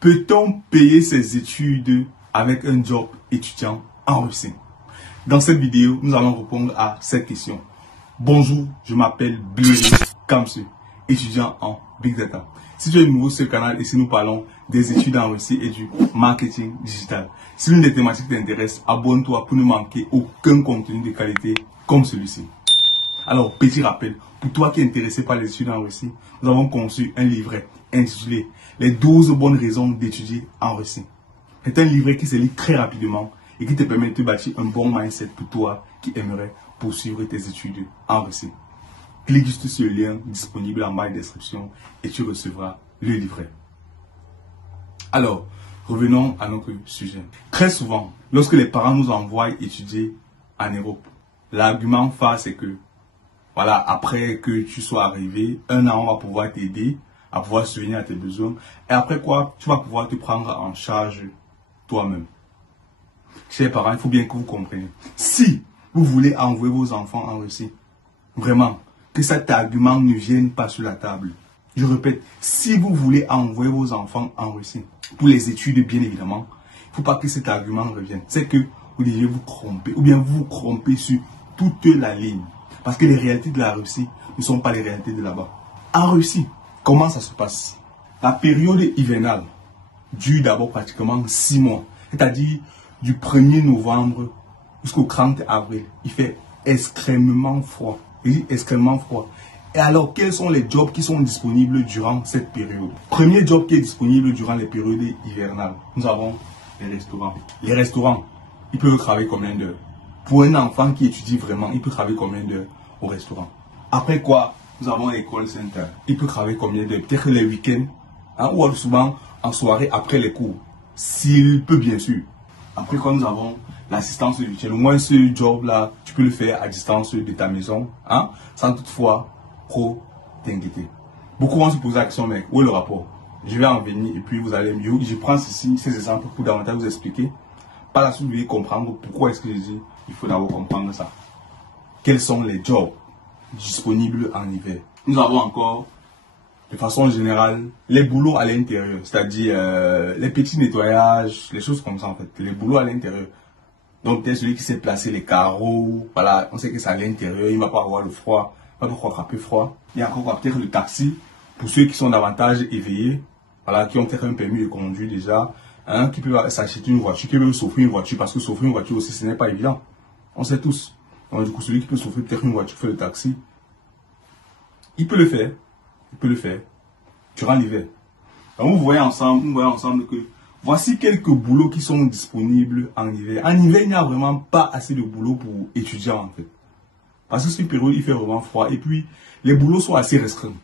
Peut-on payer ses études avec un job étudiant en Russie? Dans cette vidéo, nous allons répondre à cette question. Bonjour, je m'appelle Bleury Kamsu, étudiant en Big Data. Si tu es nouveau sur ce canal et si nous parlons des études en Russie et du marketing digital, si l'une des thématiques t'intéresse, abonne-toi pour ne manquer aucun contenu de qualité comme celui-ci. Alors, petit rappel, pour toi qui es intéressé par les études en Russie, nous avons conçu un livret intitulé « Les 12 bonnes raisons d'étudier en Russie ». C'est un livret qui se lit très rapidement et qui te permet de te bâtir un bon mindset pour toi qui aimerais poursuivre tes études en Russie. Clique juste sur le lien disponible en bas de description et tu recevras le livret. Alors, revenons à notre sujet. Très souvent, lorsque les parents nous envoient étudier en Europe, l'argument phare c'est que voilà, après que tu sois arrivé, un an, on va pouvoir t'aider à pouvoir subvenir à tes besoins. Et après quoi, tu vas pouvoir te prendre en charge toi-même. Chers parents, il faut bien que vous compreniez. Si vous voulez envoyer vos enfants en Russie, vraiment, que cet argument ne vienne pas sur la table. Je répète, si vous voulez envoyer vos enfants en Russie, pour les études bien évidemment, il ne faut pas que cet argument revienne. C'est que vous devez vous tromper, ou bien vous tromper sur toute la ligne. Parce que les réalités de la Russie ne sont pas les réalités de là-bas. En Russie, comment ça se passe? La période hivernale dure d'abord pratiquement 6 mois. C'est-à-dire du 1er novembre jusqu'au 30 avril. Il fait extrêmement froid. Il dit extrêmement froid. Et alors, quels sont les jobs qui sont disponibles durant cette période? Premier job qui est disponible durant les périodes hivernales, nous avons les restaurants. Les restaurants, ils peuvent travailler combien d'heures? Pour un enfant qui étudie vraiment, il peut travailler combien d'heures au restaurant? Après quoi, nous avons les call centers. Il peut travailler combien d'heures? Peut-être les week-ends, hein, ou souvent en soirée après les cours. S'il peut, bien sûr. Après quoi, nous avons l'assistance virtuelle. Au moins, ce job-là, tu peux le faire à distance de ta maison, hein, sans toutefois trop t'inquiéter. Beaucoup vont se poser la question, mais où est le rapport? Je vais en venir et puis vous allez mieux. Je prends ici ces exemples pour davantage vous expliquer. Par la suite, vous devez comprendre pourquoi est-ce que je dis il faut d'abord comprendre ça. Quels sont les jobs disponibles en hiver? Nous avons encore, de façon générale, les boulots à l'intérieur, c'est-à-dire les petits nettoyages, les choses comme ça en fait, les boulots à l'intérieur. Donc peut-être celui qui sait placer les carreaux, voilà, on sait que c'est à l'intérieur, il ne va pas avoir le froid, il va pas avoir un peu froid. Il y a encore peut-être le taxi, pour ceux qui sont davantage éveillés, voilà, qui ont peut-être un permis de conduire déjà, hein, qui peuvent s'acheter une voiture, qui peuvent s'offrir une voiture, parce que s'offrir une voiture aussi, ce n'est pas évident. On sait tous. Donc du coup, celui qui peut s'offrir peut-être une voiture, faire le taxi, il peut le faire. Il peut le faire durant l'hiver. Donc vous voyez ensemble que voici quelques boulots qui sont disponibles en hiver. En hiver, il n'y a vraiment pas assez de boulot pour étudiants en fait. Parce que cette période, il fait vraiment froid. Et puis, les boulots sont assez restreints.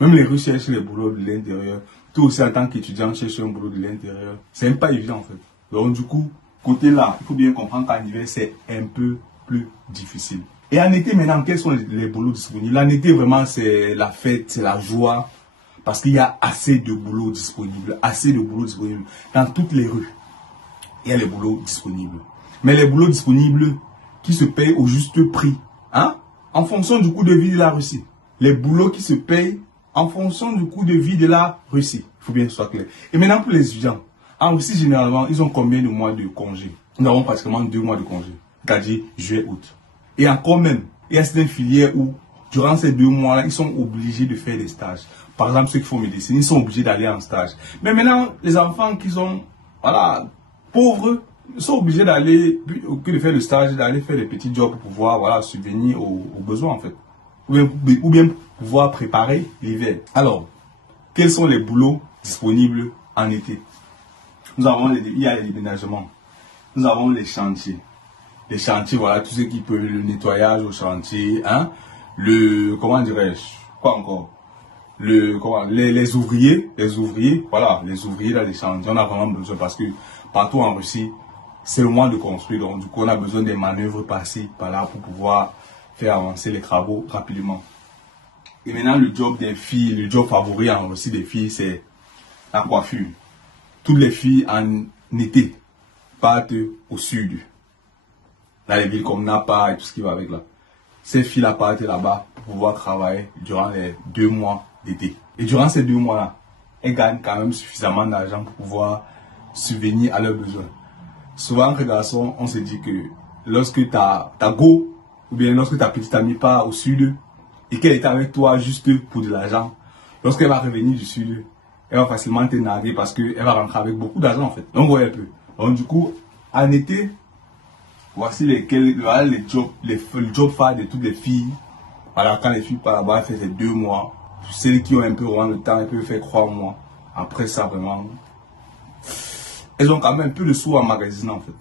Même les Russes cherchent les boulots de l'intérieur. Toi aussi, en tant qu'étudiant, cherche un boulot de l'intérieur. C'est pas évident en fait. Donc du coup, côté là, il faut bien comprendre qu'en hiver, c'est un peu plus difficile. Et en été, maintenant, quels sont les boulots disponibles? En été, vraiment, c'est la fête, c'est la joie. Parce qu'il y a assez de boulots disponibles. Assez de boulots disponibles. Dans toutes les rues, il y a les boulots disponibles. Mais les boulots disponibles qui se payent au juste prix. Hein? En fonction du coût de vie de la Russie. Les boulots qui se payent en fonction du coût de vie de la Russie. Il faut bien que ce soit clair. Et maintenant, pour les étudiants. En Russie, généralement, ils ont combien de mois de congé? Nous avons pratiquement 2 mois de congé. C'est-à-dire juillet, août. Et encore même, il y a certaines filières où, durant ces 2 mois-là, ils sont obligés de faire des stages. Par exemple, ceux qui font médecine, ils sont obligés d'aller en stage. Mais maintenant, les enfants qui sont, voilà, pauvres, ils sont obligés d'aller, que de faire le stage, d'aller faire des petits jobs pour pouvoir, voilà, subvenir aux besoins, en fait. Ou bien pouvoir préparer l'hiver. Alors, quels sont les boulots disponibles en été? Nous avons il y a les déménagements. Nous avons les chantiers. Les chantiers, voilà, tout ce qui peut, le nettoyage au chantier, hein, comment dirais-je, quoi encore, les ouvriers, voilà, les ouvriers dans les chantiers, on a vraiment besoin parce que partout en Russie, c'est le moment de construire, donc du coup, on a besoin des manœuvres par-ci, par-là pour pouvoir faire avancer les travaux rapidement. Et maintenant, le job des filles, le job favori en Russie des filles, c'est la coiffure. Toutes les filles en été partent au sud. Dans les villes comme Napa et tout ce qui va avec là. Ces filles-là partent là-bas pour pouvoir travailler durant les 2 mois d'été. Et durant ces 2 mois-là, elles gagnent quand même suffisamment d'argent pour pouvoir subvenir à leurs besoins. Souvent, entre garçons, on se dit que lorsque ta go, ou bien lorsque ta petite amie part au sud, et qu'elle est avec toi juste pour de l'argent, lorsqu'elle va revenir du sud, elle va facilement te narguer parce qu'elle va rentrer avec beaucoup d'argent en fait. Donc, voyez un peu. Donc, du coup, en été, voici les jobs phares de toutes les filles. Voilà, quand les filles partent là-bas, elles font ces 2 mois. Celles qui ont un peu vraiment le temps, elles peuvent faire 3 mois. Après ça, vraiment, elles ont quand même un peu de sous à magasiner en fait.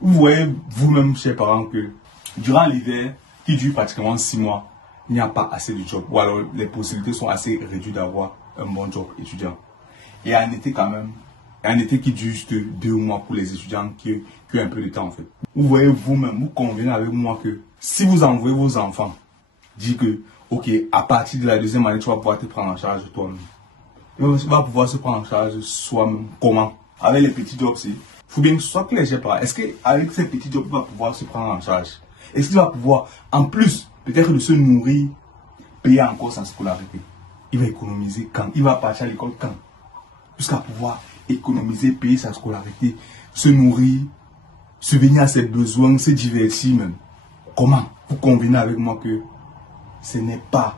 Vous voyez vous-même, chers parents, que durant l'hiver, qui dure pratiquement 6 mois, il n'y a pas assez de job. Ou alors les possibilités sont assez réduites d'avoir un bon job étudiant. Et en été quand même, un été qui dure juste 2 mois pour les étudiants qui ont un peu de temps en fait. Vous voyez vous-même, vous convenez avec moi que si vous envoyez vos enfants, dites que, ok, à partir de la 2e année, tu vas pouvoir te prendre en charge toi-même. Tu vas pouvoir se prendre en charge soi-même. Comment? Avec les petits jobs, il faut bien que ce soit clair, est-ce qu'avec ces petits jobs, il va pouvoir se prendre en charge? Est-ce qu'il va pouvoir, en plus, peut-être de se nourrir, payer encore sa scolarité? Il va économiser quand? Il va partir à l'école quand? Jusqu'à pouvoir économiser, payer sa scolarité, se nourrir, subvenir à ses besoins, se divertir même. Comment? Vous convenez avec moi que ce n'est pas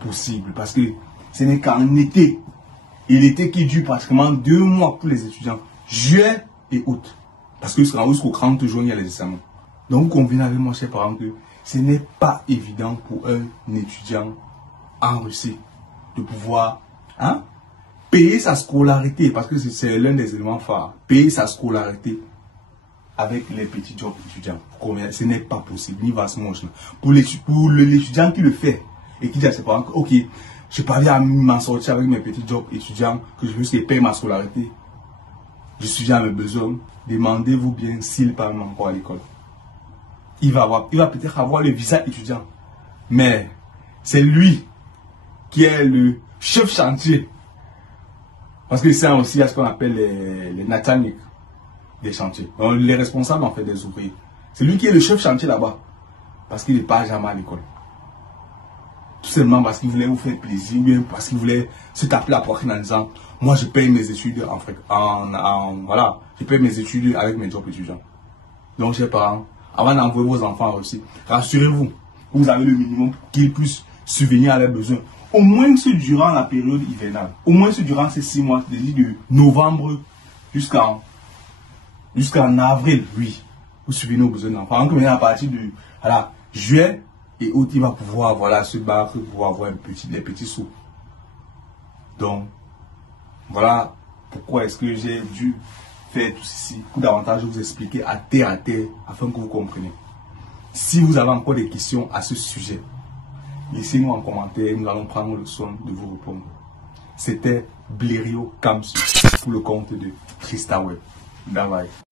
possible parce que ce n'est qu'en été. Et l'été qui dure pratiquement 2 mois pour les étudiants, juillet et août. Parce que jusqu'au 30 juin, il y a les examens. Donc, vous convenez avec moi, chers parents, que ce n'est pas évident pour un étudiant en Russie de pouvoir payer sa scolarité, parce que c'est l'un des éléments phares, payer sa scolarité avec les petits jobs étudiants. Ce n'est pas possible, ni va se moche. Pour l'étudiant qui le fait et qui dit à ses parents, ok, je parviens à m'en sortir avec mes petits jobs étudiants, que je veux payer ma scolarité, je suis à mes besoins, demandez-vous bien s'il parle encore à l'école. Il va peut-être avoir le visa étudiant, mais c'est lui qui est le chef chantier. Parce que c'est aussi ce qu'on appelle les nataniques des chantiers. Donc, les responsables en fait des ouvriers. C'est lui qui est le chef chantier là-bas. Parce qu'il n'est pas jamais à l'école. Tout simplement parce qu'il voulait vous faire plaisir, bien parce qu'il voulait se taper la poitrine en disant, moi je paye mes études voilà, je paye mes études avec mes jobs étudiants. Donc, chers parents, avant d'envoyer vos enfants aussi, rassurez-vous, vous avez le minimum pour qu'ils puissent subvenir à leurs besoins. Au moins ce durant la période hivernale, au moins ce durant ces 6 mois, de novembre jusqu'en avril, oui, vous subvenez aux besoins de l'enfant. Donc, à partir de juillet et août, il va pouvoir se battre pour avoir les petits sous. Donc, voilà pourquoi est-ce que j'ai dû faire tout ceci, pour davantage vous expliquer à terre afin que vous compreniez. Si vous avez encore des questions à ce sujet, laissez-nous en commentaire, nous allons prendre le soin de vous répondre. C'était Blériot Kamsu pour le compte de Christa Web. Bye bye.